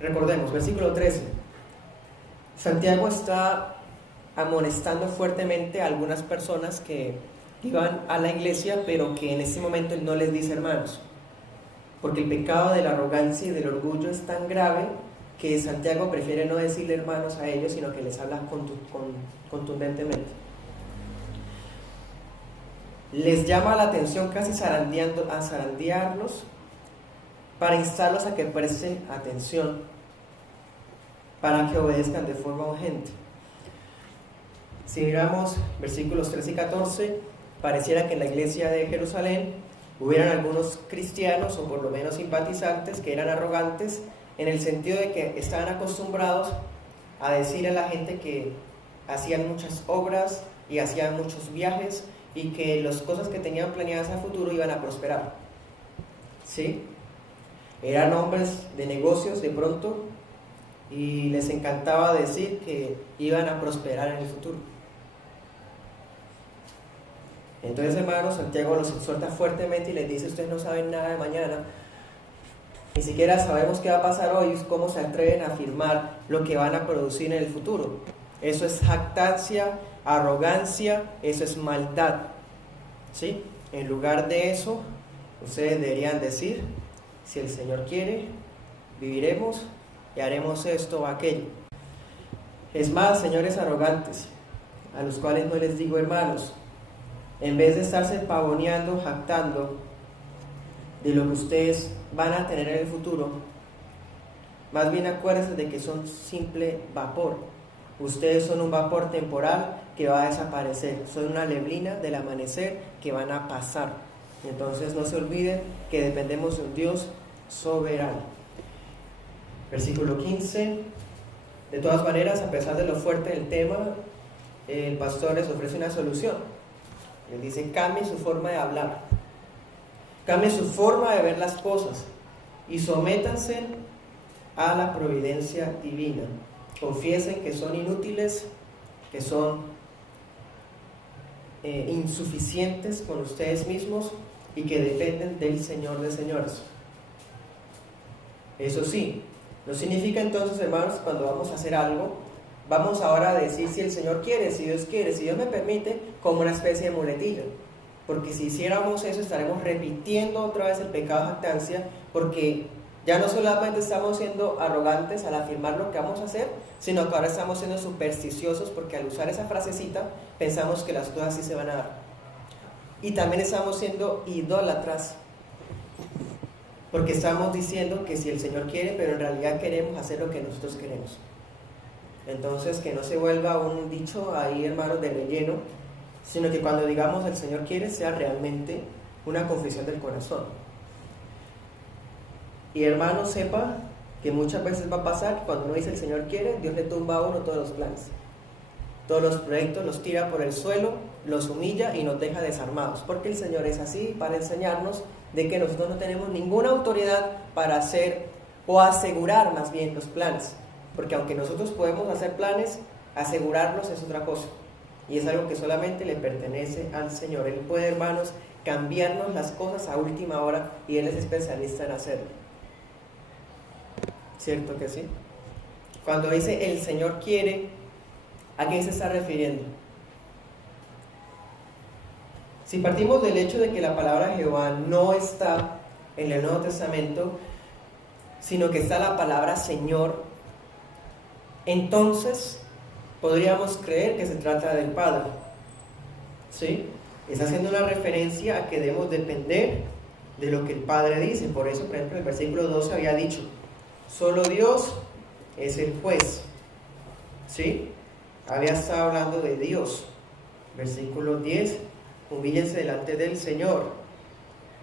Recordemos, versículo 13. Santiago está amonestando fuertemente a algunas personas que iban a la iglesia, pero que en ese momento él no les dice hermanos. Porque el pecado de la arrogancia y del orgullo es tan grave que Santiago prefiere no decirle hermanos a ellos, sino que les habla contundentemente. Les llama la atención casi zarandearlos para instarlos a que presten atención, para que obedezcan de forma urgente. Si miramos versículos 13 y 14, pareciera que en la iglesia de Jerusalén hubieran algunos cristianos, o por lo menos simpatizantes, que eran arrogantes, en el sentido de que estaban acostumbrados a decir a la gente que hacían muchas obras y hacían muchos viajes, y que las cosas que tenían planeadas a futuro iban a prosperar. ¿Sí? Eran hombres de negocios de pronto, y les encantaba decir que iban a prosperar en el futuro. Entonces, hermanos, Santiago los exhorta fuertemente y les dice: ustedes no saben nada de mañana, ni siquiera sabemos qué va a pasar hoy. ¿Cómo se atreven a afirmar lo que van a producir en el futuro? Eso es jactancia, arrogancia, eso es maldad, ¿sí? En lugar de eso, ustedes deberían decir: si el Señor quiere, viviremos y haremos esto o aquello. Es más, señores arrogantes, a los cuales no les digo hermanos, en vez de estarse pavoneando, jactando de lo que ustedes van a tener en el futuro, más bien acuérdense de que son simple vapor. Ustedes son un vapor temporal que va a desaparecer, son una neblina del amanecer que van a pasar. Entonces no se olviden que dependemos de un Dios soberano. Versículo 15. De todas maneras, a pesar de lo fuerte del tema, el pastor les ofrece una solución. Les dice: cambien su forma de hablar, cambien su forma de ver las cosas y sométanse a la providencia divina. Confiesen que son inútiles, que son insuficientes con ustedes mismos y que dependen del Señor de señores. Eso sí, no significa entonces, hermanos, cuando vamos a hacer algo, vamos ahora a decir si el Señor quiere, si Dios quiere, si Dios me permite, como una especie de muletilla. Porque si hiciéramos eso, estaremos repitiendo otra vez el pecado de jactancia, porque ya no solamente estamos siendo arrogantes al afirmar lo que vamos a hacer, sino que ahora estamos siendo supersticiosos, porque al usar esa frasecita pensamos que las cosas sí se van a dar. Y también estamos siendo idólatras, porque estamos diciendo que si el Señor quiere, pero en realidad queremos hacer lo que nosotros queremos. Entonces, que no se vuelva un dicho ahí, hermanos, de relleno, sino que cuando digamos el Señor quiere, sea realmente una confesión del corazón. Y hermanos, sepa que muchas veces va a pasar que cuando uno dice el Señor quiere, Dios le tumba a uno todos los planes. Todos los proyectos los tira por el suelo, los humilla y nos deja desarmados, porque el Señor es así, para enseñarnos de que nosotros no tenemos ninguna autoridad para hacer o asegurar más bien los planes, porque aunque nosotros podemos hacer planes, asegurarlos es otra cosa, y es algo que solamente le pertenece al Señor. Él puede, hermanos, cambiarnos las cosas a última hora, y Él es especialista en hacerlo. ¿Cierto que sí? Cuando dice el Señor quiere, ¿a quién se está refiriendo? Si partimos del hecho de que la palabra Jehová no está en el Nuevo Testamento, sino que está la palabra Señor, entonces podríamos creer que se trata del Padre. ¿Sí? Está haciendo una referencia a que debemos depender de lo que el Padre dice. Por eso, por ejemplo, el versículo 12 había dicho: solo Dios es el juez. ¿Sí? Había estado hablando de Dios. Versículo 10: humíllense delante del Señor.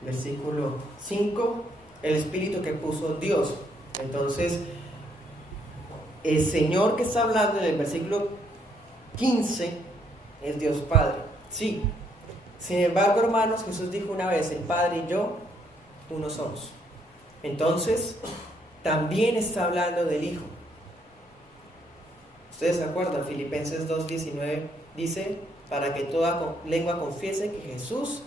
Versículo 5: el Espíritu que puso Dios. Entonces, el Señor que está hablando en el versículo 15 es Dios Padre. Sí. Sin embargo, hermanos, Jesús dijo una vez: el Padre y yo, uno somos. Entonces, también está hablando del Hijo. ¿Ustedes se acuerdan? Filipenses 2:19 dice: para que toda lengua confiese que Jesús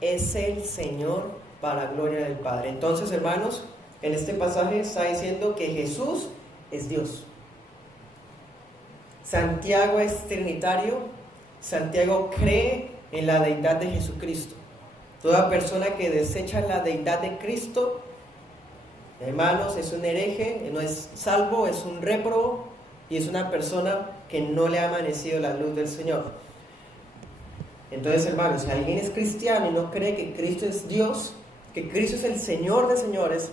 es el Señor, para gloria del Padre. Entonces, hermanos, en este pasaje está diciendo que Jesús es Dios. Santiago es trinitario. Santiago cree en la deidad de Jesucristo. Toda persona que desecha la deidad de Cristo, hermanos, es un hereje, no es salvo, es un réprobo y es una persona que no le ha amanecido la luz del Señor. Entonces, hermanos, si alguien es cristiano y no cree que Cristo es Dios, que Cristo es el Señor de señores,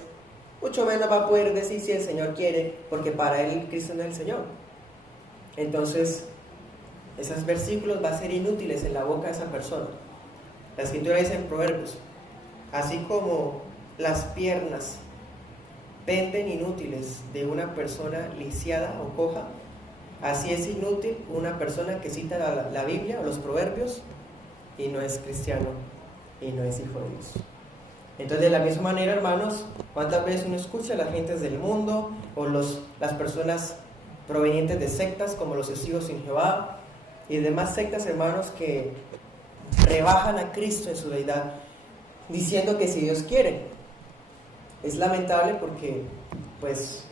mucho menos va a poder decir si el Señor quiere, porque para él Cristo no es el Señor. Entonces, esos versículos van a ser inútiles en la boca de esa persona. La Escritura dice en Proverbios, así como las piernas penden inútiles de una persona lisiada o coja, así es inútil una persona que cita la Biblia o los Proverbios y no es cristiano y no es hijo de Dios. Entonces, de la misma manera, hermanos, ¿cuántas veces uno escucha a las gentes del mundo o las personas provenientes de sectas como los testigos sin Jehová y demás sectas, hermanos, que rebajan a Cristo en su deidad, diciendo que si Dios quiere? Es lamentable porque, pues,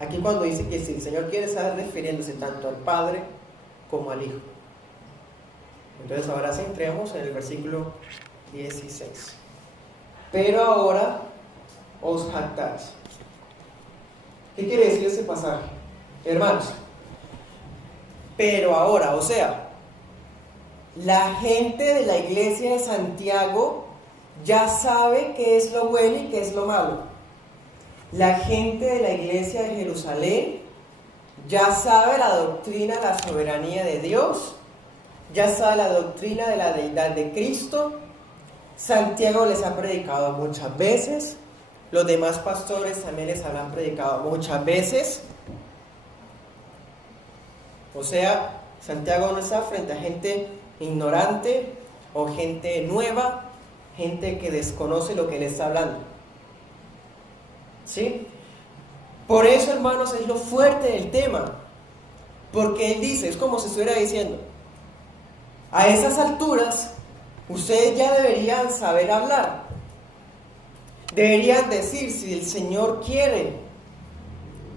aquí cuando dice que si el Señor quiere, está refiriéndose tanto al Padre como al Hijo. Entonces, ahora sí entremos en el versículo 16. Pero ahora os jactáis. ¿Qué quiere decir este pasaje? Hermanos, pero ahora, o sea, la gente de la iglesia de Santiago ya sabe qué es lo bueno y qué es lo malo. La gente de la iglesia de Jerusalén ya sabe la doctrina de la soberanía de Dios, ya sabe la doctrina de la deidad de Cristo. Santiago les ha predicado muchas veces, los demás pastores también les habrán predicado muchas veces. O sea, Santiago no está frente a gente ignorante o gente nueva, gente que desconoce lo que él está hablando. ¿Sí? Por eso, hermanos, es lo fuerte del tema. Porque él dice, es como si estuviera diciendo, a esas alturas, ustedes ya deberían saber hablar. Deberían decir, si el Señor quiere,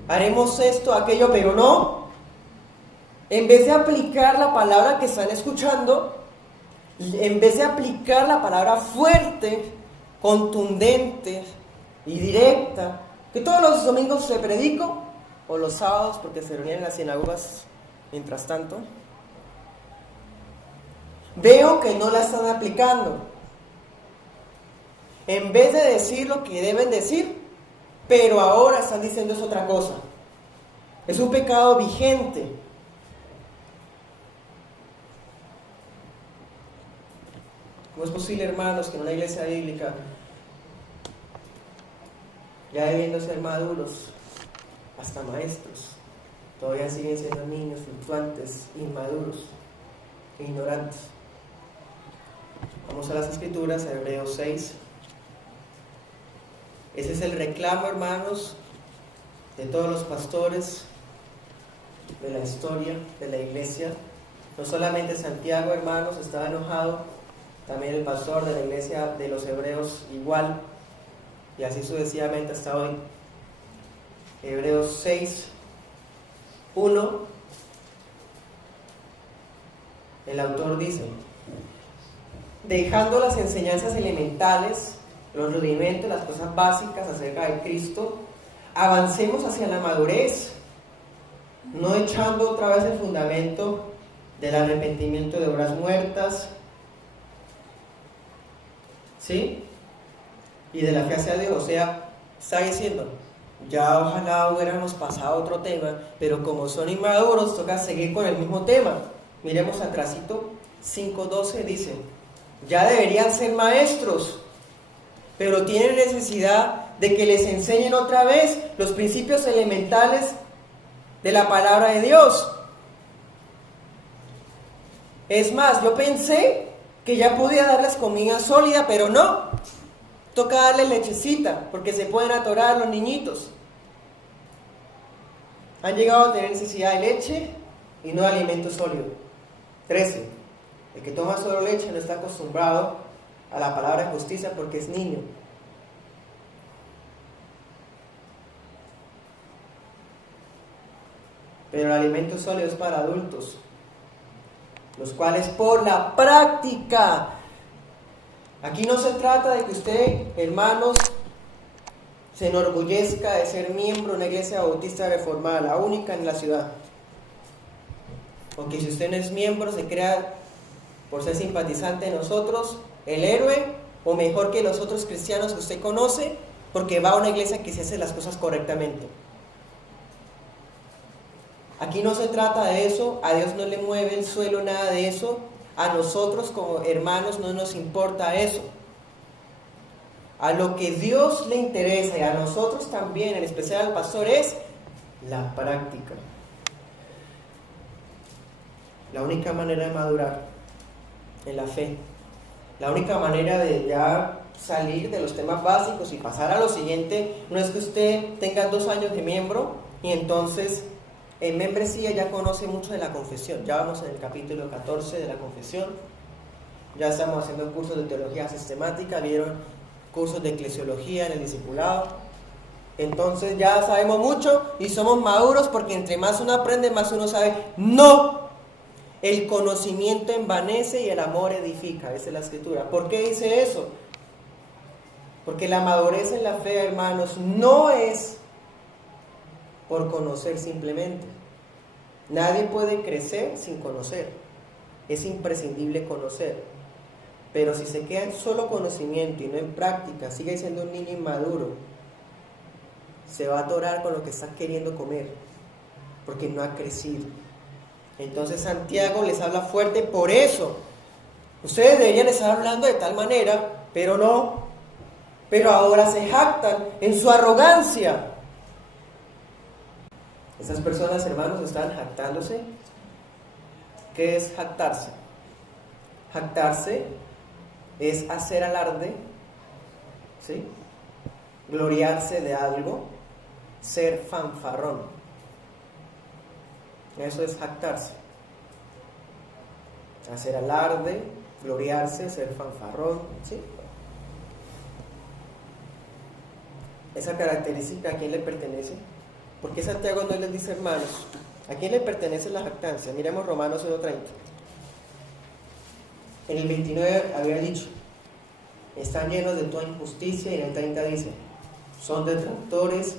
haremos esto, aquello, pero no. En vez de aplicar la palabra que están escuchando, en vez de aplicar la palabra fuerte, contundente y directa, que todos los domingos se predico, o los sábados porque se reunían en las sinagogas mientras tanto, veo que no la están aplicando. En vez de decir lo que deben decir, pero ahora están diciendo es otra cosa. Es un pecado vigente. ¿Cómo es posible, hermanos, que en una iglesia bíblica, ya debiendo ser maduros, hasta maestros, todavía siguen siendo niños, fluctuantes, inmaduros, ignorantes? Vamos a las Escrituras, a Hebreos 6. Ese es el reclamo, hermanos, de todos los pastores de la historia de la iglesia. No solamente Santiago, hermanos, estaba enojado, también el pastor de la iglesia de los Hebreos igual, y así sucesivamente hasta hoy. Hebreos 6, 1, el autor dice: dejando las enseñanzas elementales, los rudimentos, las cosas básicas acerca de Cristo, avancemos hacia la madurez, no echando otra vez el fundamento del arrepentimiento de obras muertas, ¿sí? Y de la fe hacia Dios. O sea, está diciendo, ya ojalá hubiéramos pasado a otro tema, pero como son inmaduros, toca seguir con el mismo tema. Miremos atrásito, 5:12 dice: ya deberían ser maestros, pero tienen necesidad de que les enseñen otra vez los principios elementales de la palabra de Dios. Es más, yo pensé que ya podía darles comida sólida, pero no. Toca darles lechecita, porque se pueden atorar los niñitos. Han llegado a tener necesidad de leche y no de alimento sólido. 13. El que toma solo leche no está acostumbrado a la palabra justicia porque es niño. pero el alimento sólido es para adultos, los cuales por la práctica. Aquí no se trata de que usted, hermanos, se enorgullezca de ser miembro de una iglesia bautista reformada, la única en la ciudad. Porque si usted no es miembro, se crea por ser simpatizante de nosotros, el héroe, o mejor que los otros cristianos que usted conoce, porque va a una iglesia que se hace las cosas correctamente. Aquí no se trata de eso, a Dios no le mueve el suelo nada de eso, a nosotros como hermanos no nos importa eso. A lo que Dios le interesa y a nosotros también, en especial al pastor, es la práctica. La única manera de madurar en la fe, la única manera de ya salir de los temas básicos y pasar a lo siguiente, no es que usted tenga 2 años de miembro y entonces en membresía ya conoce mucho de la confesión. Ya vamos en el capítulo 14 de la confesión, ya estamos haciendo cursos de teología sistemática, vieron cursos de eclesiología en el discipulado. Entonces ya sabemos mucho y somos maduros porque entre más uno aprende, más uno sabe. No, el conocimiento envanece y el amor edifica, esa es la escritura. ¿Por qué dice eso? Porque la madurez en la fe, hermanos, no es por conocer simplemente. Nadie puede crecer sin conocer. Es imprescindible conocer. Pero si se queda en solo conocimiento y no en práctica, sigue siendo un niño inmaduro. Se va a atorar con lo que está queriendo comer, porque no ha crecido. Entonces Santiago les habla fuerte por eso. Ustedes deberían estar hablando de tal manera, pero no. Pero ahora se jactan en su arrogancia. Esas personas, hermanos, están jactándose. ¿Qué es jactarse? Jactarse es hacer alarde, ¿sí? Gloriarse de algo, ser fanfarrón. Eso es jactarse. Hacer alarde, gloriarse, ser fanfarrón, ¿sí? Esa característica, ¿a quién le pertenece? ¿Por qué Santiago no les dice hermanos? ¿A quién le pertenece la jactancia? Miremos Romanos 1:30. En el 29 había dicho, están llenos de toda injusticia, y en el 30 dice, son detractores,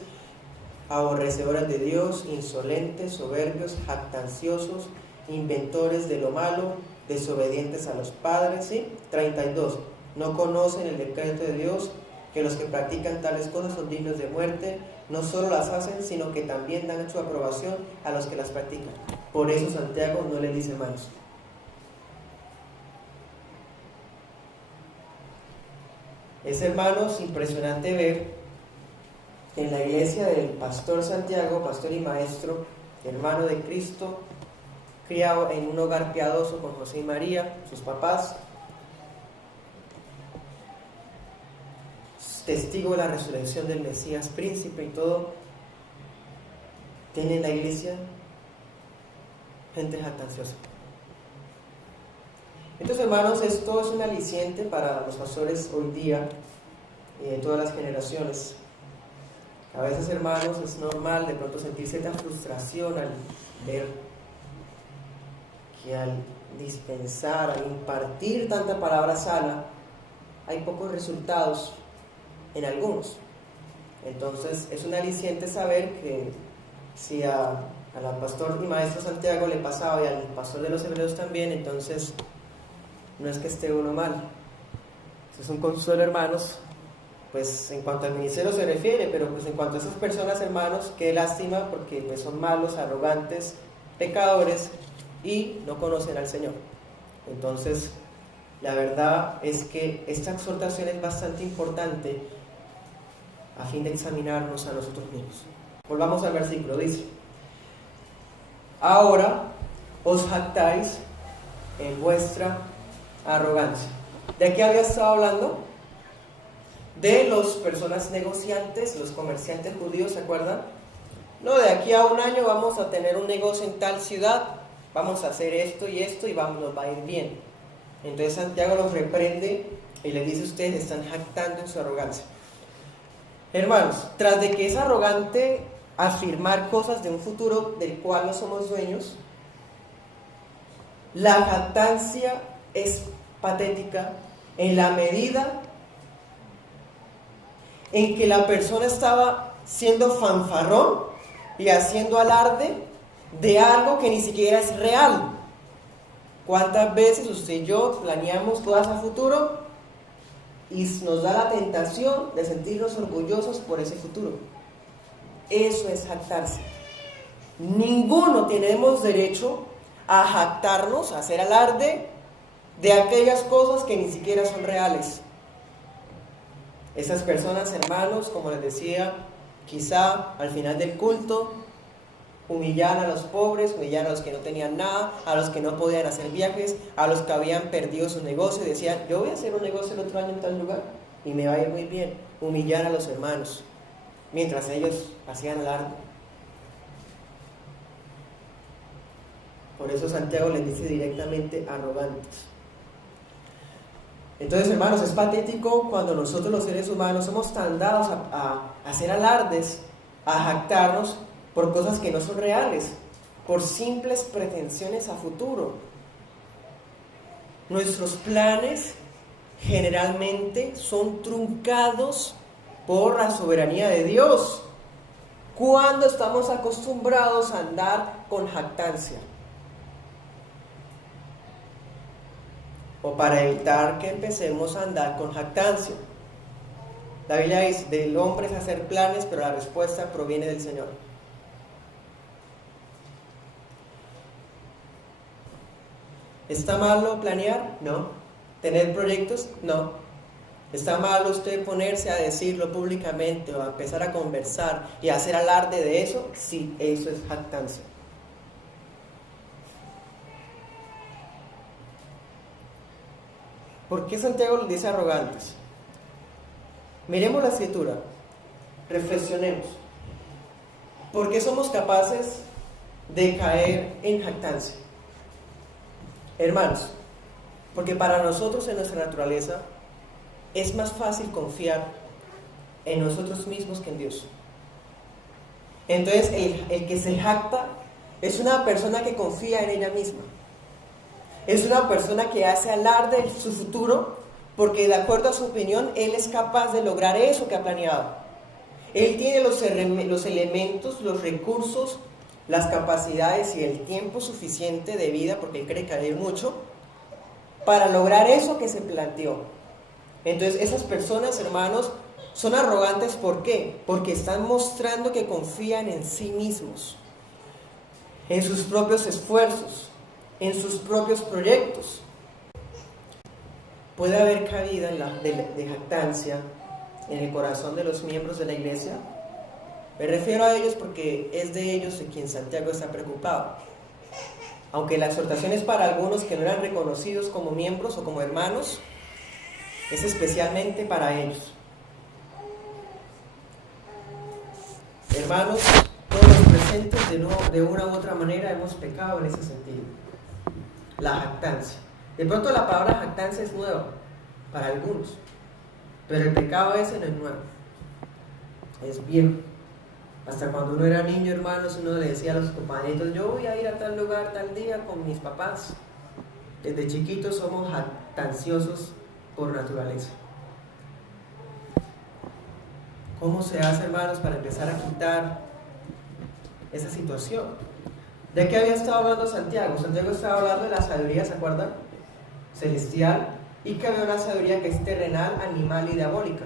aborrecedores de Dios, insolentes, soberbios, jactanciosos, inventores de lo malo, desobedientes a los padres, ¿sí? 32, no conocen el decreto de Dios, que los que practican tales cosas son dignos de muerte, no solo las hacen, sino que también dan su aprobación a los que las practican. Por eso Santiago no les dice hermanos. Es, hermanos, impresionante ver en la iglesia del pastor Santiago, pastor y maestro, hermano de Cristo, criado en un hogar piadoso con José y María, sus papás, testigo de la resurrección del Mesías, príncipe y todo, tiene en la iglesia gente jactanciosa. Entonces, hermanos, esto es un aliciente para los pastores hoy día y de todas las generaciones. A veces, hermanos, es normal de pronto sentir cierta frustración al ver que al dispensar, al impartir tanta palabra sana, hay pocos resultados en algunos. Entonces, es un aliciente saber que si al pastor y maestro Santiago le pasaba y al pastor de los hebreos también, entonces no es que esté uno mal. Eso es un consuelo, hermanos, pues en cuanto al ministerio se refiere, pero pues en cuanto a esas personas, hermanos, qué lástima, porque pues son malos, arrogantes, pecadores y no conocen al Señor. Entonces, la verdad es que esta exhortación es bastante importante a fin de examinarnos a nosotros mismos. Volvamos al versículo, dice: ahora os jactáis en vuestra arrogancia. ¿De qué había estado hablando? De las personas negociantes, los comerciantes judíos, ¿se acuerdan? No, de aquí a un año vamos a tener un negocio en tal ciudad, vamos a hacer esto y nos va a ir bien. Entonces Santiago los reprende y les dice: ustedes están jactando en su arrogancia. Hermanos, tras de que es arrogante afirmar cosas de un futuro del cual no somos dueños. La jactancia es patética en la medida en que la persona estaba siendo fanfarrón y haciendo alarde de algo que ni siquiera es real. ¿Cuántas veces usted y yo planeamos cosas a futuro y nos da la tentación de sentirnos orgullosos por ese futuro? Eso es jactarse. Ninguno tenemos derecho a jactarnos, a hacer alarde de aquellas cosas que ni siquiera son reales. Esas personas, hermanos, como les decía, quizá al final del culto humillaban a los pobres, humillaban a los que no tenían nada, a los que no podían hacer viajes, a los que habían perdido su negocio y decían, yo voy a hacer un negocio el otro año en tal lugar y me va a ir muy bien. Humillar a los hermanos mientras ellos hacían alarde. Por eso Santiago les dice directamente arrogantes. Entonces, hermanos, es patético cuando nosotros los seres humanos somos tan dados a hacer alardes, a jactarnos por cosas que no son reales, por simples pretensiones a futuro. Nuestros planes generalmente son truncados por la soberanía de Dios cuando estamos acostumbrados a andar con jactancia. O para evitar que empecemos a andar con jactancia. La Biblia dice, del hombre es hacer planes, pero la respuesta proviene del Señor. ¿Está malo planear? No. ¿Tener proyectos? No. ¿Está malo usted ponerse a decirlo públicamente o a empezar a conversar y a hacer alarde de eso? Sí, eso es jactancia. ¿Por qué Santiago les dice arrogantes? Miremos la escritura, reflexionemos. ¿Por qué somos capaces de caer en jactancia? Hermanos, porque para nosotros en nuestra naturaleza es más fácil confiar en nosotros mismos que en Dios. Entonces el que se jacta es una persona que confía en ella misma. Es una persona que hace alarde de su futuro porque de acuerdo a su opinión, él es capaz de lograr eso que ha planeado. Él tiene los elementos, los recursos, las capacidades y el tiempo suficiente de vida, porque él cree que hay mucho, para lograr eso que se planteó. Entonces esas personas, hermanos, son arrogantes. ¿Por qué? Porque están mostrando que confían en sí mismos, en sus propios esfuerzos, en sus propios proyectos. ¿Puede haber cabida de jactancia en el corazón de los miembros de la iglesia? Me refiero a ellos porque es de ellos de quien Santiago está preocupado. Aunque la exhortación es para algunos que no eran reconocidos como miembros o como hermanos, es especialmente para ellos. Hermanos, todos los presentes de una u otra manera hemos pecado en ese sentido. La jactancia. De pronto la palabra jactancia es nueva para algunos, pero el pecado ese no es nuevo, es viejo. Hasta cuando uno era niño, hermanos, uno le decía a los compañeritos, yo voy a ir a tal lugar, tal día con mis papás. Desde chiquitos somos jactanciosos por naturaleza. ¿Cómo se hace, hermanos, para empezar a quitar esa situación? ¿De qué había estado hablando Santiago? Santiago estaba hablando de la sabiduría, ¿se acuerdan? Celestial, y que había una sabiduría que es terrenal, animal y diabólica.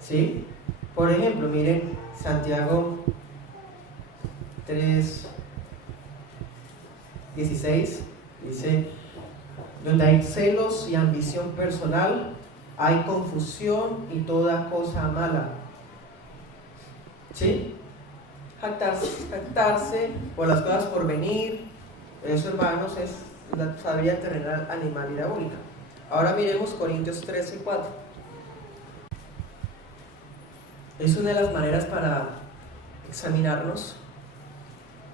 ¿Sí? Por ejemplo, miren, Santiago 3:16 dice, donde hay celos y ambición personal, hay confusión y toda cosa mala. ¿Sí? Jactarse por las cosas por venir, eso, hermanos, es la sabiduría terrenal, animal y diabólica. Ahora miremos Corintios 13:4. Es una de las maneras para examinarnos.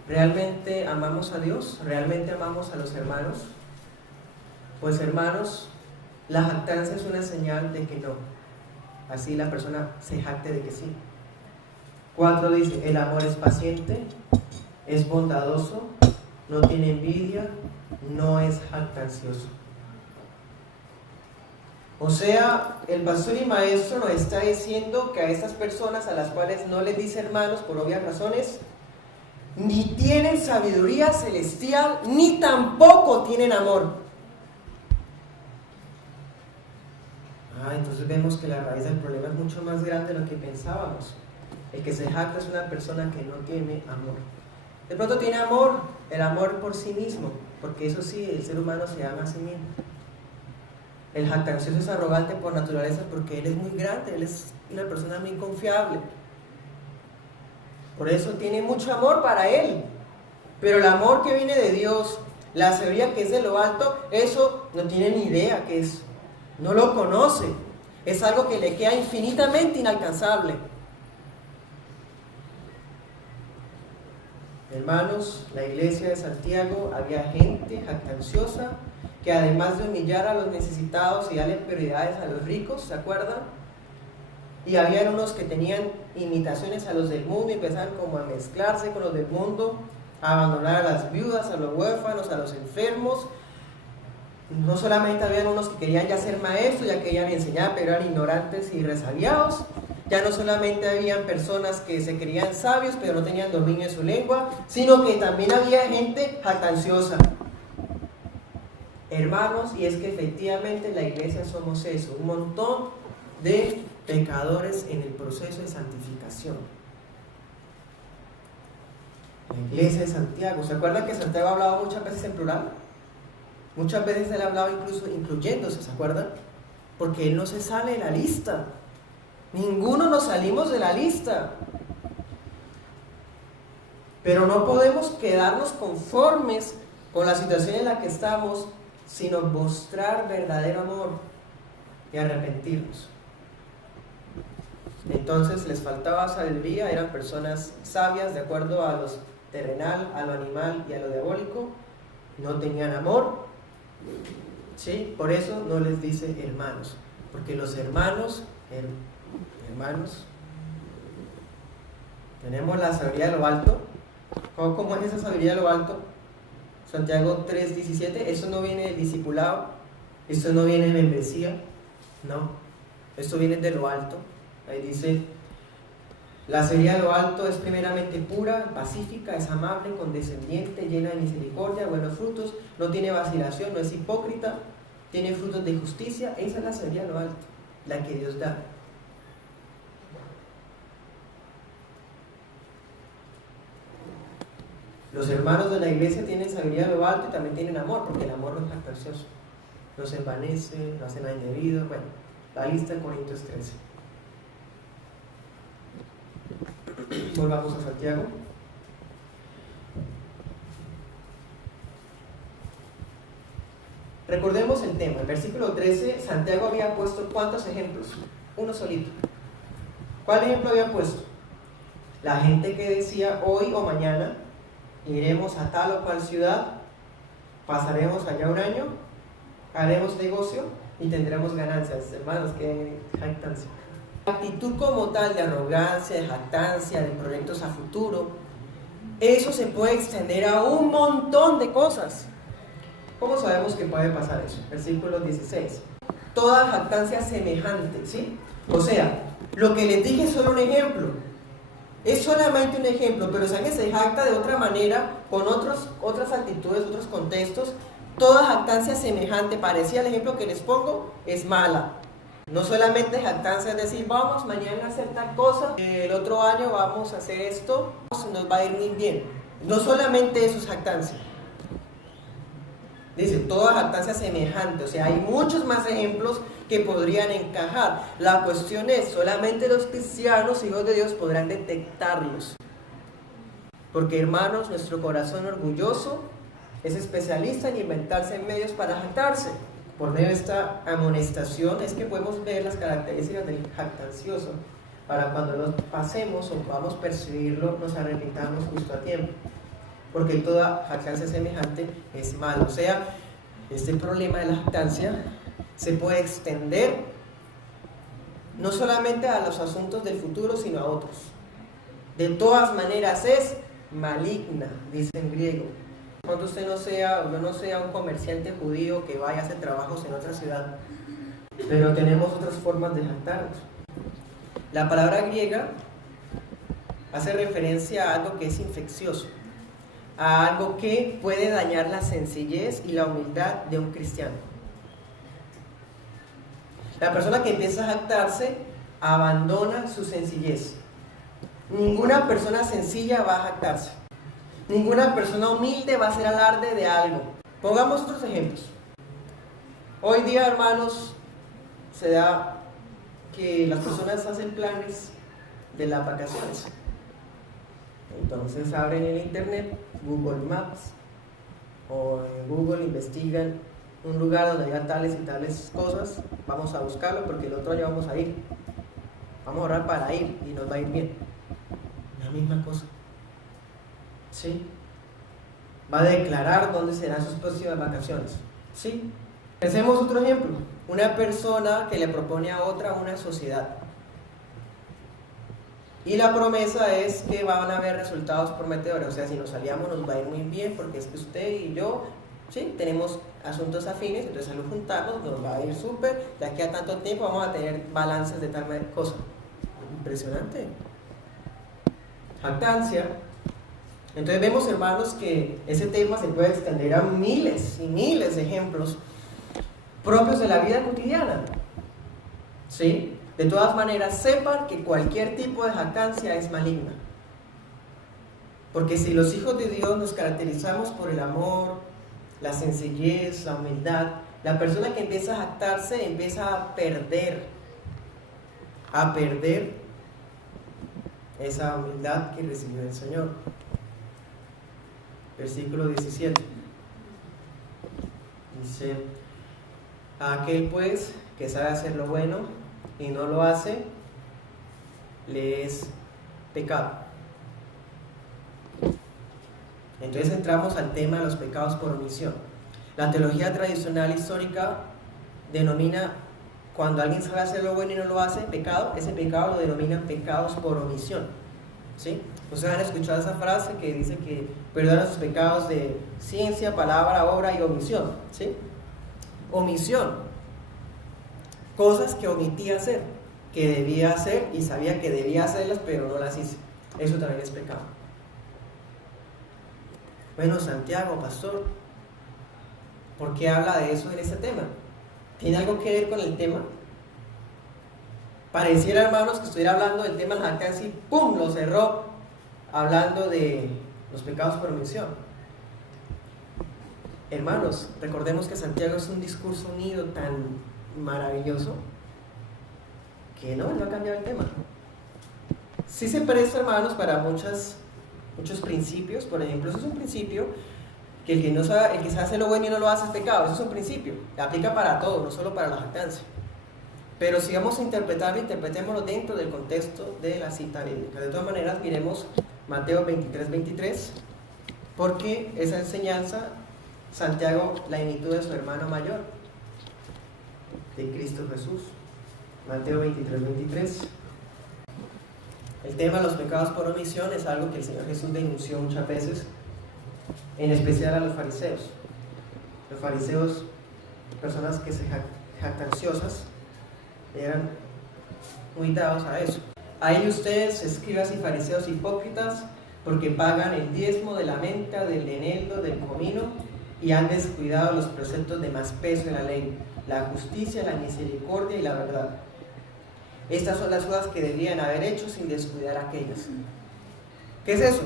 ¿Realmente amamos a Dios? ¿Realmente amamos a los hermanos? Pues, hermanos, la jactancia es una señal de que no. Así la persona se jacte de que sí. 4 dice, el amor es paciente, es bondadoso, no tiene envidia, no es jactancioso. O sea, el pastor y maestro nos está diciendo que a estas personas a las cuales no les dice hermanos por obvias razones, ni tienen sabiduría celestial, ni tampoco tienen amor. Entonces vemos que la raíz del problema es mucho más grande de lo que pensábamos. El que se jacta es una persona que no tiene amor. De pronto tiene amor, el amor por sí mismo, porque eso sí, el ser humano se ama a sí mismo. El jactancioso es arrogante por naturaleza porque él es muy grande, él es una persona muy confiable. Por eso tiene mucho amor para él. Pero el amor que viene de Dios, la sabiduría que es de lo alto, eso no tiene ni idea qué es. No lo conoce. Es algo que le queda infinitamente inalcanzable. Hermanos, la iglesia de Santiago había gente jactanciosa que además de humillar a los necesitados y darle prioridades a los ricos, ¿se acuerdan? Y había unos que tenían imitaciones a los del mundo y empezaban como a mezclarse con los del mundo, a abandonar a las viudas, a los huérfanos, a los enfermos. No solamente habían unos que querían ya ser maestros, ya querían enseñar, pero eran ignorantes y resabiados. Ya no solamente habían personas que se creían sabios, pero no tenían dominio de su lengua, sino que también había gente jactanciosa. Hermanos, y es que efectivamente la iglesia somos eso, un montón de pecadores en el proceso de santificación. La iglesia de Santiago, ¿se acuerdan que Santiago ha hablado muchas veces en plural? Muchas veces él ha hablado incluso incluyéndose, ¿se acuerdan? Porque él no se sale de la lista. Ninguno nos salimos de la lista. Pero no podemos quedarnos conformes con la situación en la que estamos, sino mostrar verdadero amor y arrepentirnos. Entonces les faltaba sabiduría, eran personas sabias de acuerdo a lo terrenal, a lo animal y a lo diabólico. No tenían amor, ¿sí? Por eso no les dice hermanos, porque los hermanos, tenemos la sabiduría de lo alto. ¿Cómo es esa sabiduría de lo alto? Santiago 3:17, eso no viene del discipulado, esto no viene de membresía, no, esto viene de lo alto. Ahí dice, la sabiduría de lo alto es primeramente pura, pacífica, es amable, condescendiente, llena de misericordia, buenos frutos, no tiene vacilación, no es hipócrita, tiene frutos de justicia. Esa es la sabiduría de lo alto, la que Dios da. Los hermanos de la iglesia tienen sabiduría de lo alto y también tienen amor, porque el amor no es jactancioso, no se envanece, no hace nada indebido. Bueno, la lista de Corintios 13. Volvamos a Santiago. Recordemos el tema. En versículo 13, Santiago había puesto ¿cuántos ejemplos? Uno solito. ¿Cuál ejemplo había puesto? La gente que decía hoy o mañana iremos a tal o cual ciudad, pasaremos allá un año, haremos negocio y tendremos ganancias. Hermanos, qué jactancia. La actitud como tal de arrogancia, de jactancia, de proyectos a futuro, eso se puede extender a un montón de cosas. ¿Cómo sabemos que puede pasar eso? Versículo 16. Toda jactancia semejante, ¿sí? O sea, lo que les dije es solo un ejemplo. Es solamente un ejemplo, pero si alguien se jacta de otra manera, con otras actitudes, otros contextos, toda jactancia semejante, parecida al ejemplo que les pongo, es mala. No solamente jactancia es decir, vamos mañana a hacer tal cosa, el otro año vamos a hacer esto, nos va a ir muy bien. No solamente eso es jactancia. Dice, toda jactancia semejante, o sea, hay muchos más ejemplos que podrían encajar. La cuestión es, solamente los cristianos, hijos de Dios, podrán detectarlos. Porque, hermanos, nuestro corazón orgulloso es especialista en inventarse medios para jactarse. Por medio de esta amonestación es que podemos ver las características del jactancioso, para cuando nos pasemos o podamos percibirlo, nos arrepintamos justo a tiempo. Porque toda jactancia semejante es malo. O sea, este problema de la jactancia se puede extender no solamente a los asuntos del futuro, sino a otros. De todas maneras es maligna, dice en griego. Cuando usted no sea, o yo no sea un comerciante judío que vaya a hacer trabajos en otra ciudad, pero tenemos otras formas de jactarnos. La palabra griega hace referencia a algo que es infeccioso, a algo que puede dañar la sencillez y la humildad de un cristiano. La persona que empieza a jactarse abandona su sencillez. Ninguna persona sencilla va a jactarse. Ninguna persona humilde va a hacer alarde de algo. Pongamos otros ejemplos. Hoy día, hermanos, se da que las personas hacen planes de las vacaciones. Entonces abren el internet, Google Maps, o en Google investigan un lugar donde haya tales y tales cosas. Vamos a buscarlo porque el otro año vamos a ir. Vamos a ahorrar para ir y nos va a ir bien. La misma cosa. ¿Sí? Va a declarar dónde serán sus próximas vacaciones. ¿Sí? Pensemos otro ejemplo. Una persona que le propone a otra una sociedad. Y la promesa es que van a haber resultados prometedores. O sea, si nos aliamos nos va a ir muy bien porque es que usted y yo, ¿sí?, tenemos asuntos afines, entonces al juntarnos nos va a ir súper. De aquí a tanto tiempo vamos a tener balances de tal cosa. Impresionante. Jactancia. Entonces vemos, hermanos, que ese tema se puede extender a miles y miles de ejemplos propios de la vida cotidiana. ¿Sí? De todas maneras, sepan que cualquier tipo de jactancia es maligna. Porque si los hijos de Dios nos caracterizamos por el amor, la sencillez, la humildad, la persona que empieza a jactarse empieza a perder esa humildad que recibió el Señor. Versículo 17. Dice: a aquel pues que sabe hacer lo bueno y no lo hace, le es pecado. Entonces entramos al tema de los pecados por omisión. La teología tradicional histórica denomina, cuando alguien sabe hacer lo bueno y no lo hace, pecado. Ese pecado lo denominan pecados por omisión. ¿Sí? Ustedes han escuchado esa frase que dice que perdona sus pecados de ciencia, palabra, obra y omisión. ¿Sí? Omisión. Cosas que omití hacer, que debía hacer y sabía que debía hacerlas, pero no las hice. Eso también es pecado. Bueno, Santiago, pastor, ¿por qué habla de eso en este tema? ¿Tiene algo que ver con el tema? Pareciera, hermanos, que estuviera hablando del tema de la jactancia y ¡pum!, lo cerró hablando de los pecados por omisión. Hermanos, recordemos que Santiago es un discurso unido tan maravilloso que no ha cambiado el tema. Sí se presta, hermanos, para muchos principios. Por ejemplo, eso es un principio que el que sabe hacer lo bueno y no lo hace es pecado. Eso es un principio, aplica para todo, no solo para la jactancia. Pero si vamos a interpretarlo, interpretémoslo dentro del contexto de la cita bíblica. De todas maneras, miremos Mateo 23:23, porque esa enseñanza, Santiago la imitó de su hermano mayor, de Cristo Jesús. Mateo 23:23. El tema de los pecados por omisión es algo que el Señor Jesús denunció muchas veces, en especial a los fariseos. Los fariseos, personas que se jactanciosas, eran muy dados a eso. Ahí ustedes, escribas y fariseos hipócritas, porque pagan el diezmo de la menta, del eneldo, del comino, y han descuidado los preceptos de más peso en la ley, la justicia, la misericordia y la verdad. Estas son las cosas que deberían haber hecho sin descuidar aquellas. ¿Qué es eso?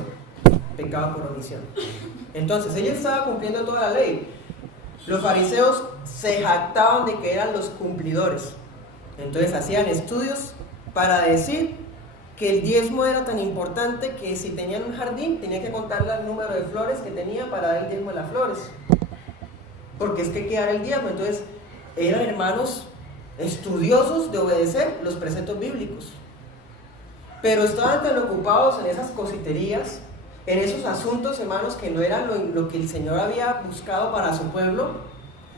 Pecado por omisión. Entonces, ella estaba cumpliendo toda la ley. Los fariseos se jactaban de que eran los cumplidores. Entonces hacían estudios para decir que el diezmo era tan importante que si tenían un jardín, tenían que contarle el número de flores que tenía para dar el diezmo de las flores. Porque es que hay que dar el diezmo. Entonces, eran hermanos estudiosos de obedecer los preceptos bíblicos. Pero estaban tan ocupados en esas cositerías, en esos asuntos, hermanos, que no eran lo que el Señor había buscado para su pueblo,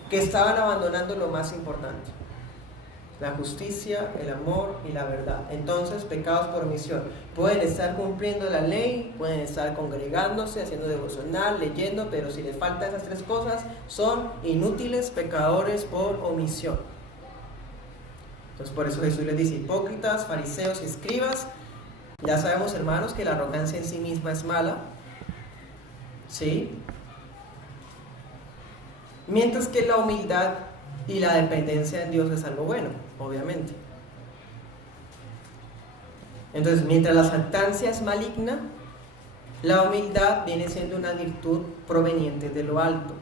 que estaban abandonando lo más importante. la justicia, el amor y la verdad. Entonces, pecados por omisión. Pueden estar cumpliendo la ley, pueden estar congregándose, haciendo devocional, leyendo, pero si les faltan esas tres cosas, son inútiles pecadores por omisión. Entonces, por eso Jesús les dice, hipócritas, fariseos y escribas. Ya sabemos, hermanos, que la arrogancia en sí misma es mala, ¿sí? Mientras que la humildad y la dependencia en Dios es algo bueno, obviamente. Entonces, mientras la jactancia es maligna, la humildad viene siendo una virtud proveniente de lo alto.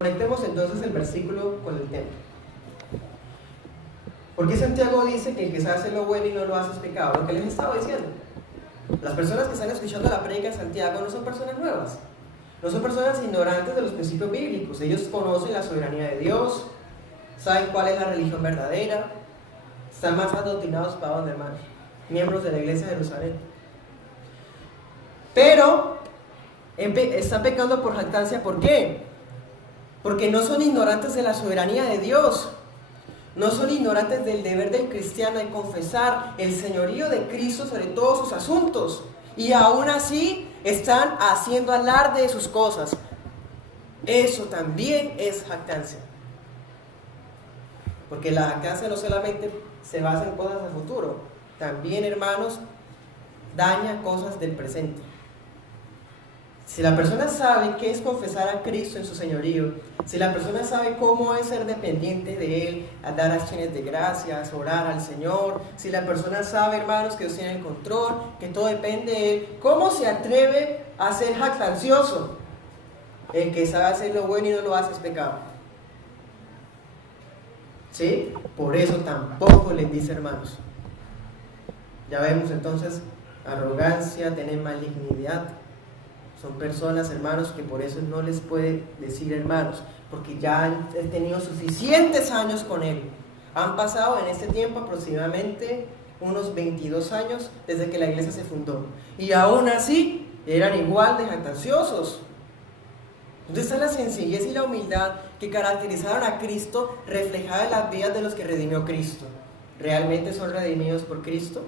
Conectemos entonces el versículo con el tema. ¿Por qué Santiago dice que el que sabe hacer lo bueno y no lo hace es pecado? Lo que les estaba diciendo. Las personas que están escuchando la prédica de Santiago no son personas nuevas. No son personas ignorantes de los principios bíblicos. Ellos conocen la soberanía de Dios, saben cuál es la religión verdadera, están más adoctrinados para donde, hermanos, miembros de la iglesia de Jerusalén. Pero están pecando por jactancia. ¿Por qué? Porque no son ignorantes de la soberanía de Dios. No son ignorantes del deber del cristiano de confesar el señorío de Cristo sobre todos sus asuntos. Y aún así están haciendo alarde de sus cosas. Eso también es jactancia. Porque la jactancia no solamente se basa en cosas del futuro, también, hermanos, daña cosas del presente. Si la persona sabe qué es confesar a Cristo en su señorío, si la persona sabe cómo es ser dependiente de Él, a dar acciones de gracias, orar al Señor, si la persona sabe, hermanos, que Dios tiene el control, que todo depende de Él, ¿cómo se atreve a ser jactancioso? El que sabe hacer lo bueno y no lo hace es pecado. ¿Sí? Por eso tampoco les dice, hermanos. Ya vemos entonces arrogancia, tener malignidad. Son personas, hermanos, que por eso no les puede decir hermanos, porque ya han tenido suficientes años con Él. Han pasado en este tiempo aproximadamente unos 22 años desde que la iglesia se fundó. Y aún así eran igual de jactanciosos. ¿Dónde está la sencillez y la humildad que caracterizaron a Cristo reflejada en las vidas de los que redimió Cristo? ¿Realmente son redimidos por Cristo?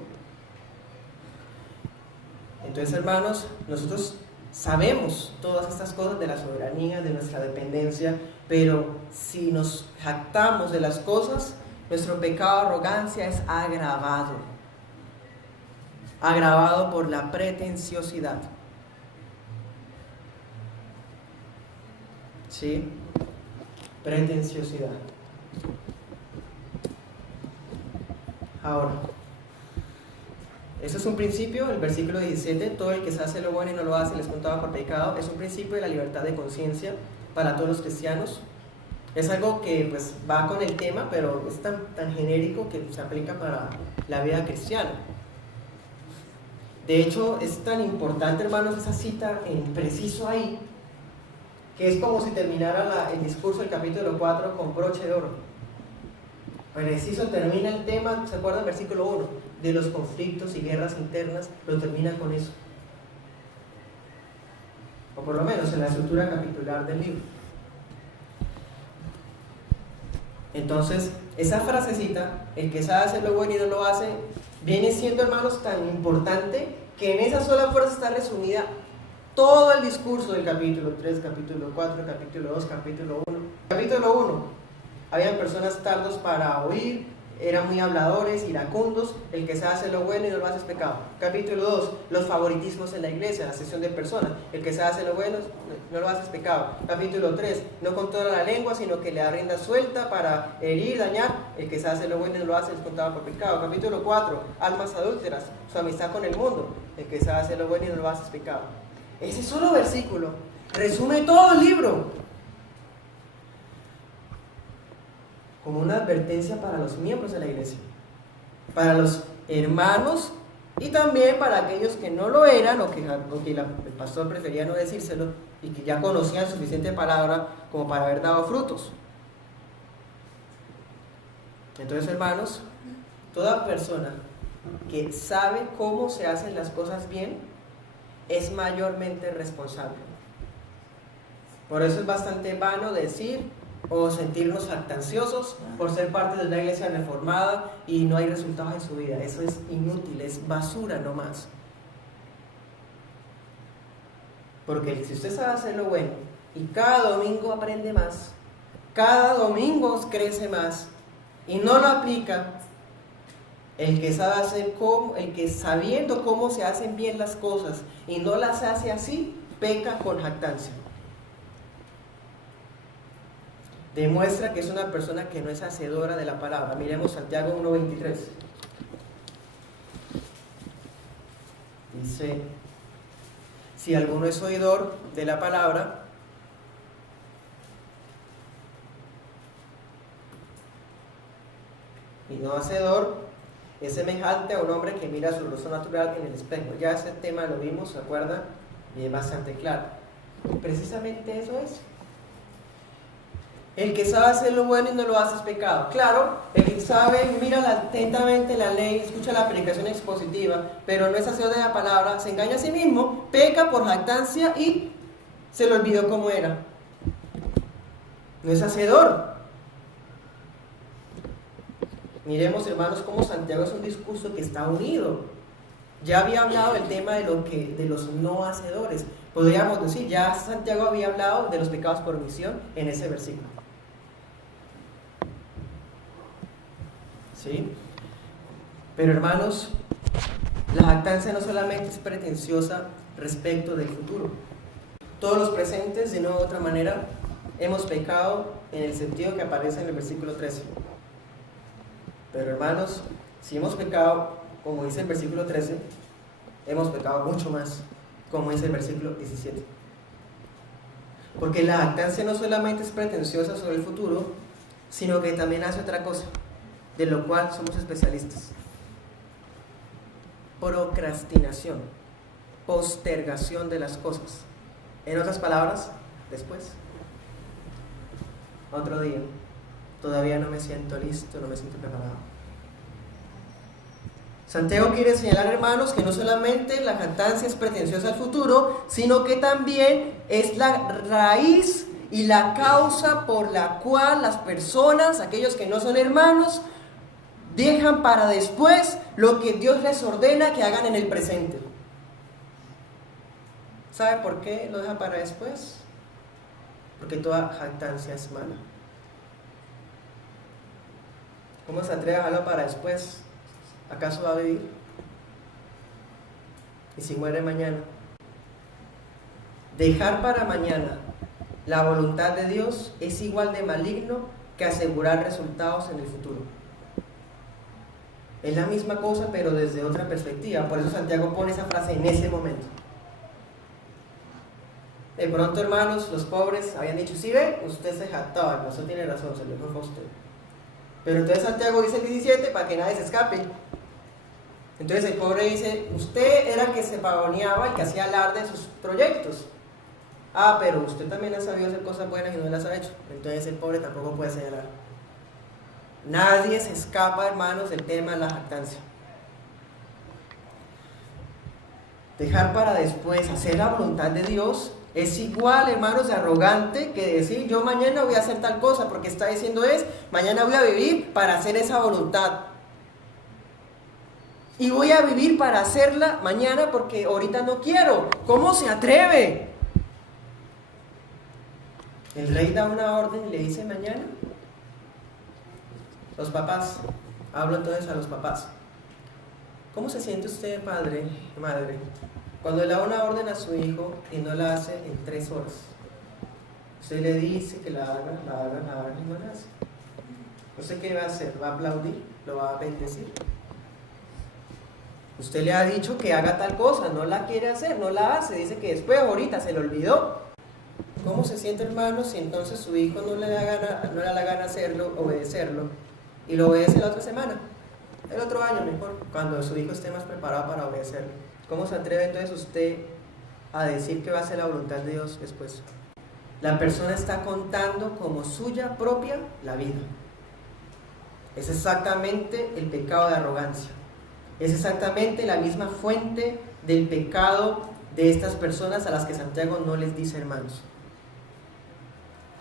Entonces, hermanos, nosotros sabemos todas estas cosas de la soberanía, de nuestra dependencia, pero si nos jactamos de las cosas, nuestro pecado de arrogancia es agravado por la pretenciosidad. ¿Sí? Pretenciosidad. Ahora, eso es un principio, el versículo 17, todo el que se hace lo bueno y no lo hace les contaba por pecado, es un principio de la libertad de conciencia para todos los cristianos. Es algo que pues va con el tema, pero es tan genérico que se aplica para la vida cristiana. De hecho, es tan importante, hermanos, esa cita en preciso ahí, que es como si terminara el discurso del capítulo 4 con broche de oro. Preciso termina el tema, ¿se acuerdan? Versículo 1, de los conflictos y guerras internas, lo termina con eso. O por lo menos en la estructura capitular del libro. Entonces, esa frasecita, el que sabe hacer lo bueno y no lo hace, viene siendo, hermanos, tan importante que en esa sola frase está resumida todo el discurso del capítulo 3, capítulo 4, capítulo 2, capítulo 1. Capítulo 1, habían personas tardos para oír, eran muy habladores, iracundos, el que sabe hacer lo bueno y no lo hace es pecado. Capítulo 2, los favoritismos en la iglesia, la sección de personas, el que sabe hacer lo bueno no lo hace es pecado. Capítulo 3, no controla la lengua, sino que le da rienda suelta para herir, dañar, el que sabe hacer lo bueno y no lo hace es contado por pecado. Capítulo 4, almas adúlteras, su amistad con el mundo, el que sabe hacer lo bueno y no lo hace es pecado. Ese solo versículo resume todo el libro. Como una advertencia para los miembros de la iglesia, para los hermanos y también para aquellos que no lo eran o que el pastor prefería no decírselo y que ya conocían suficiente palabra como para haber dado frutos. Entonces, hermanos, toda persona que sabe cómo se hacen las cosas bien es mayormente responsable. Por eso es bastante vano decir o sentirnos jactanciosos por ser parte de una iglesia reformada y no hay resultados en su vida. Eso es inútil, es basura nomás. Porque si usted sabe hacer lo bueno y cada domingo aprende más, cada domingo crece más y no lo aplica, el que sabe hacer el que sabiendo cómo se hacen bien las cosas y no las hace así, peca con jactancia. Demuestra que es una persona que no es hacedora de la palabra. Miremos Santiago 1:23. Dice: si alguno es oidor de la palabra y no hacedor, es semejante a un hombre que mira su rostro natural en el espejo. Ya ese tema lo vimos, ¿se acuerdan? Y es bastante claro. Precisamente eso es. El que sabe hacer lo bueno y no lo hace es pecado. Claro, el que sabe, mira atentamente la ley, escucha la predicación expositiva, pero no es hacedor de la palabra, se engaña a sí mismo, peca por jactancia y se le olvidó cómo era. No es hacedor. Miremos, hermanos, cómo Santiago es un discurso que está unido. Ya había hablado del tema de los no hacedores. Podríamos decir, ya Santiago había hablado de los pecados por omisión en ese versículo. ¿Sí? Pero hermanos, la jactancia no solamente es pretenciosa respecto del futuro. Todos los presentes, de una u otra manera, hemos pecado en el sentido que aparece en el versículo 13. Pero hermanos, si hemos pecado, como dice el versículo 13, hemos pecado mucho más, como dice el versículo 17. Porque la jactancia no solamente es pretenciosa sobre el futuro, sino que también hace otra cosa, de lo cual somos especialistas: procrastinación, postergación de las cosas. En otras palabras, después, otro día, todavía no me siento listo, no me siento preparado. Santiago quiere señalar, hermanos, que no solamente la jactancia es pretenciosa al futuro, sino que también es la raíz y la causa por la cual las personas, aquellos que no son hermanos, dejan para después lo que Dios les ordena que hagan en el presente. ¿Sabe por qué lo dejan para después? Porque toda jactancia es mala. ¿Cómo se atreve a dejarlo para después? ¿Acaso va a vivir? ¿Y si muere mañana? Dejar para mañana la voluntad de Dios es igual de maligno que asegurar resultados en el futuro. Es la misma cosa, pero desde otra perspectiva. Por eso Santiago pone esa frase en ese momento. De pronto, hermanos, los pobres habían dicho: sí, ve, usted se jactaba, no, eso tiene razón, se lo dijo a usted. Pero entonces Santiago dice el 17 para que nadie se escape. Entonces el pobre dice: usted era el que se pavoneaba, el que hacía alarde de sus proyectos. Ah, pero usted también ha sabido hacer cosas buenas y no las ha hecho. Entonces el pobre tampoco puede señalar. Nadie se escapa, hermanos, del tema de la jactancia. Dejar para después hacer la voluntad de Dios es igual, hermanos, de arrogante que decir: yo mañana voy a hacer tal cosa, porque está diciendo mañana voy a vivir para hacer esa voluntad. Y voy a vivir para hacerla mañana porque ahorita no quiero. ¿Cómo se atreve? El rey da una orden y le dice mañana. Los papás, hablo entonces a los papás. ¿Cómo se siente usted, padre, madre, cuando le da una orden a su hijo y no la hace en 3 horas? Usted le dice que la haga y no la hace. ¿Usted qué va a hacer? ¿Va a aplaudir? ¿Lo va a bendecir? Usted le ha dicho que haga tal cosa, no la quiere hacer, no la hace, dice que después, ahorita, se le olvidó. ¿Cómo se siente, hermano, si entonces su hijo no le da gana hacerlo, obedecerlo, y lo obedece la otra semana, el otro año mejor, cuando su hijo esté más preparado para obedecerlo? ¿Cómo se atreve entonces usted a decir que va a hacer la voluntad de Dios después? La persona está contando como suya propia la vida. Es exactamente el pecado de arrogancia. Es exactamente la misma fuente del pecado de estas personas a las que Santiago no les dice hermanos.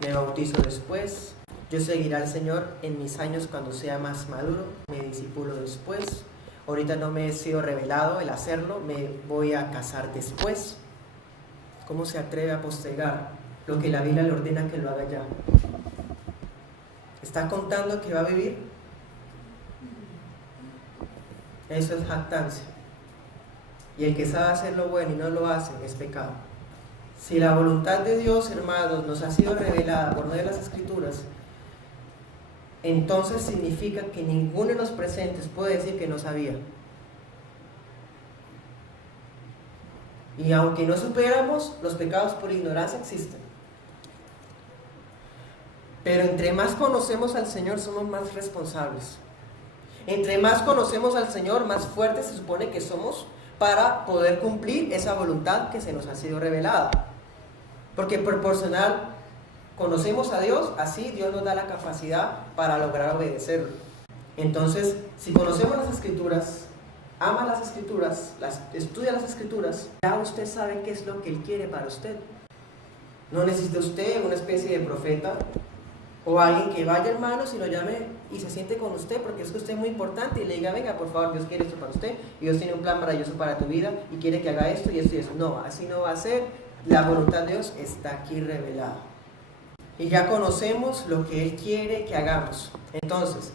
me bautizo después. Yo seguiré al Señor en mis años cuando sea más maduro, me discipulo después. Ahorita no me he sido revelado el hacerlo, me voy a casar después. ¿Cómo se atreve a postergar lo que la Biblia le ordena que lo haga ya? ¿Está contando que va a vivir? Eso es jactancia. Y el que sabe hacer lo bueno y no lo hace es pecado. Si la voluntad de Dios, hermanos, nos ha sido revelada por medio de las Escrituras, entonces significa que ninguno de los presentes puede decir que no sabía. Y aunque no supiéramos, los pecados por ignorancia existen. Pero entre más conocemos al Señor, somos más responsables. Entre más conocemos al Señor, más fuertes se supone que somos para poder cumplir esa voluntad que se nos ha sido revelada. Porque proporcional conocemos a Dios, así Dios nos da la capacidad para lograr obedecerlo. Entonces, si conocemos las Escrituras, ama las Escrituras, estudia las Escrituras, ya usted sabe qué es lo que Él quiere para usted. No necesita usted una especie de profeta o alguien que vaya, hermanos, y lo llame y se siente con usted porque es que usted es muy importante y le diga, venga, por favor, Dios quiere esto para usted y Dios tiene un plan maravilloso para tu vida y quiere que haga esto y esto y eso. No, así no va a ser. La voluntad de Dios está aquí revelada. Y ya conocemos lo que Él quiere que hagamos. Entonces,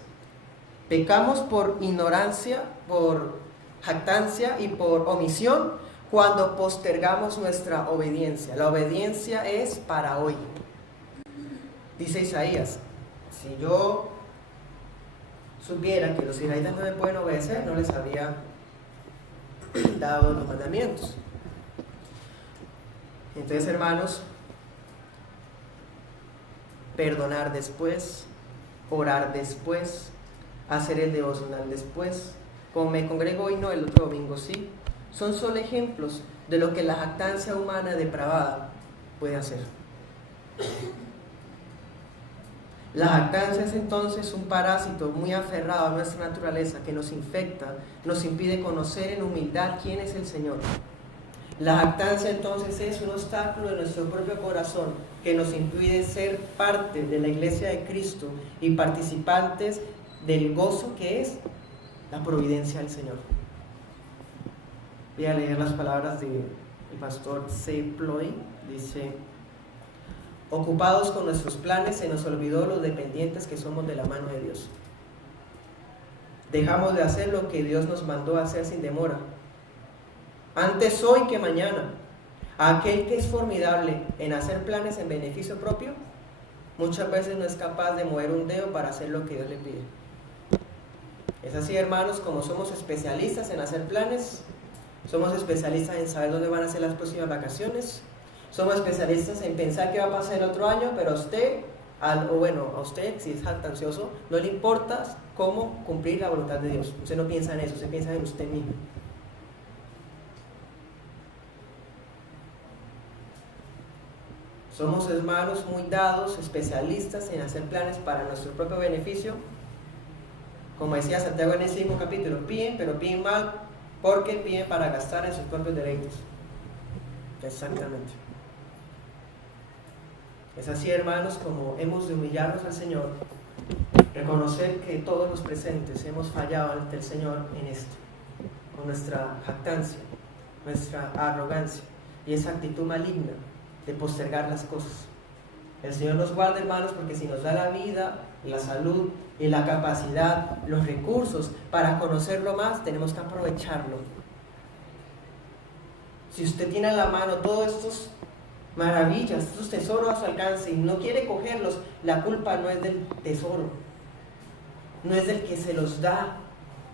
pecamos por ignorancia, por jactancia y por omisión cuando postergamos nuestra obediencia. La obediencia es para hoy. Dice Isaías, si yo supiera que los israelitas no me pueden obedecer, no les habría dado los mandamientos. Entonces, hermanos, perdonar después, orar después, hacer el devocional después, como me congrego hoy, no, el otro domingo sí, son solo ejemplos de lo que la jactancia humana depravada puede hacer. La jactancia es entonces un parásito muy aferrado a nuestra naturaleza que nos infecta, nos impide conocer en humildad quién es el Señor. La jactancia entonces es un obstáculo de nuestro propio corazón que nos impide ser parte de la iglesia de Cristo y participantes del gozo que es la providencia del Señor. Voy a leer las palabras del pastor C. Ploy. Dice: ocupados con nuestros planes, se nos olvidó los dependientes que somos de la mano de Dios. Dejamos de hacer lo que Dios nos mandó a hacer sin demora. Antes hoy que mañana. Aquel que es formidable en hacer planes en beneficio propio, muchas veces no es capaz de mover un dedo para hacer lo que Dios le pide. Es así, hermanos, como somos especialistas en hacer planes, somos especialistas en saber dónde van a ser las próximas vacaciones, somos especialistas en pensar qué va a pasar el otro año, pero a usted, a usted, si es jactancioso, no le importa cómo cumplir la voluntad de Dios. Usted no piensa en eso, usted piensa en usted mismo. Somos hermanos muy dados, especialistas en hacer planes para nuestro propio beneficio. Como decía Santiago en ese mismo capítulo, piden, pero piden mal, porque piden para gastar en sus propios deleites. Exactamente. Es así, hermanos, como hemos de humillarnos al Señor, reconocer que todos los presentes hemos fallado ante el Señor en esto, con nuestra jactancia, nuestra arrogancia y esa actitud maligna de postergar las cosas. El Señor nos guarda, hermanos, porque si nos da la vida, la salud y la capacidad, los recursos para conocerlo más, tenemos que aprovecharlo. Si usted tiene en la mano todos estos maravillas, estos tesoros a su alcance y no quiere cogerlos, la culpa no es del tesoro, no es del que se los da,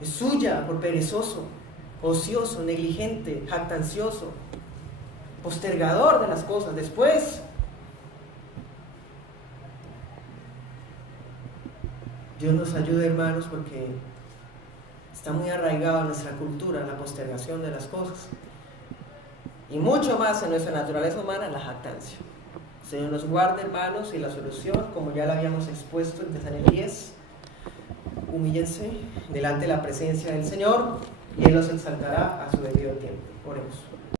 es suya por perezoso, ocioso, negligente, jactancioso, postergador de las cosas. Después, Dios nos ayude, hermanos, porque está muy arraigado en nuestra cultura la postergación de las cosas. Y mucho más en nuestra naturaleza humana, la jactancia. El Señor nos guarde, hermanos, y la solución, como ya la habíamos expuesto en Daniel 10, humíllense delante de la presencia del Señor y Él los exaltará a su debido tiempo. Oremos.